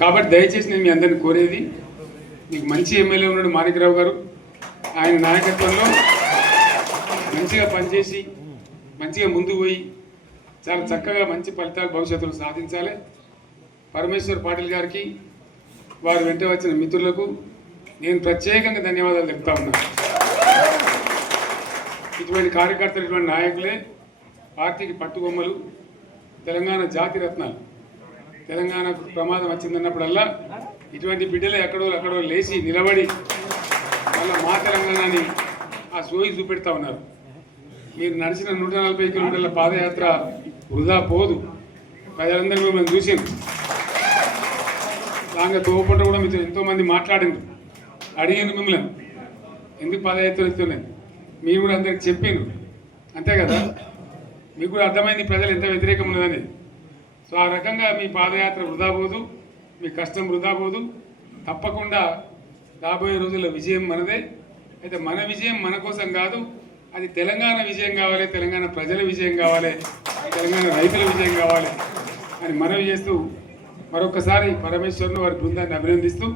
కాబట్టి దయచేసి నేను మీ అందరిని కోరేది, మీకు మంచి ఎమ్మెల్యే ఉన్నాడు మాణిక్రావు గారు, ఆయన నాయకత్వంలో మంచిగా పనిచేసి మంచిగా ముందుకు పోయి చాలా చక్కగా మంచి ఫలితాలు భవిష్యత్తులో సాధించాలి. పరమేశ్వర్ పాటిల్ గారికి వారు వెంట వచ్చిన మిత్రులకు నేను ప్రత్యేకంగా ధన్యవాదాలు చెప్తా ఉన్నాను. ఇటువంటి కార్యకర్తలు, ఇటువంటి నాయకులే పార్టీకి పట్టుబొమ్మలు, తెలంగాణ జాతి రత్నాలు. తెలంగాణకు ప్రమాదం వచ్చిందన్నప్పుడల్లా ఇటువంటి బిడ్డలే అక్కడో లేచి నిలబడి వాళ్ళ మా తెలంగాణని ఆ సోయి చూపెడతా ఉన్నారు. మీరు నడిచిన 140 కిలోమీటర్ల పాదయాత్ర వృధా పోదు. ప్రజలందరూ మిమ్మల్ని చూసింది. దాంట్లో తోపంట కూడా మీతో ఎంతోమంది మాట్లాడిండ్రు, అడిగిండ్రు మిమ్మల్ని ఎందుకు పాదయాత్ర ఇస్తున్నాయి, మీరు కూడా అందరికి చెప్పిండ్రు. అంతే కదా, మీకు కూడా అర్థమైంది ప్రజలు ఎంత వ్యతిరేకం ఉన్నదని. సో ఆ రకంగా మీ పాదయాత్ర వృధా పోదు, మీ కష్టం వృధా పోదు. తప్పకుండా రాబోయే రోజుల్లో విజయం మనదే. అయితే మన విజయం మన కోసం కాదు, అది తెలంగాణ విజయం కావాలి, తెలంగాణ ప్రజల విజయం కావాలి, తెలంగాణ రైతుల విజయం కావాలి అని మనవి చేస్తూ మరొకసారి పరమేశ్వర్ను వారి బృందాన్ని అభినందిస్తూ